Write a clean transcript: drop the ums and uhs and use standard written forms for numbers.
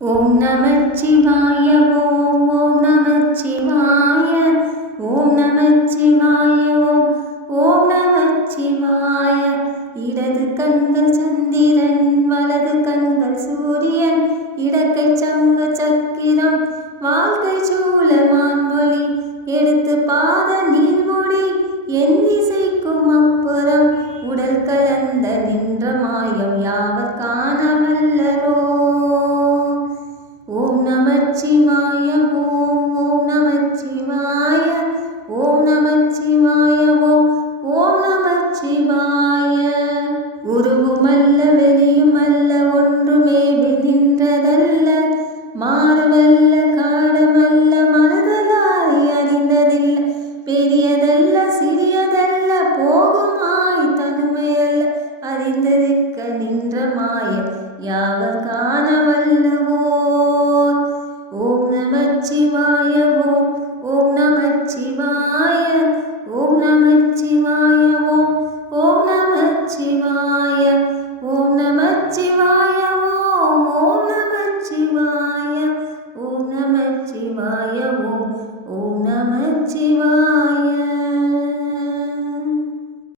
ஓம் நமச்சிவாய ஓம் நமச்சிவாய ஓம் நமச்சிவாய ஓம் நமச்சிவாய. இடது கண்கள் சந்திரன் வலது கண்கள் சூரியன் இடக்கை சங்கு சக்கிரம் வாழ்க்கை சூழமான்மொழி எடுத்து பாத நீர்மொழி என் இசைக்கும் அப்புறம் உடல் கலந்த நின்ற மாயம் யாவர் காண வல்லரோ. ஓம் நமச்சிவாய ஓம் நமச்சிவாய ஓம் நமச்சிவாய ஓம் நமச்சிவாய. உருவுமல்ல வெளியுமல்ல ஒன்றுமே நின்றதல்ல மாறுவல்ல காடமல்ல மனதலாய் அறிந்ததில்ல பெரியதல்ல சிறியதல்ல போகுமாய் தனிமையல்ல அறிந்திருக்க நின்ற மாய யாவர் காண வல்லவோ. ஓம் நமச்சிவாய ஓம் நமச்சிவாய ஓம் நமச்சிவாய ஓம் நமச்சிவாய ஓம் நமச்சிவாய ஓம் நமச்சிவாய ஓம் நமச்சிவாய ஓம் நமச்சிவாய.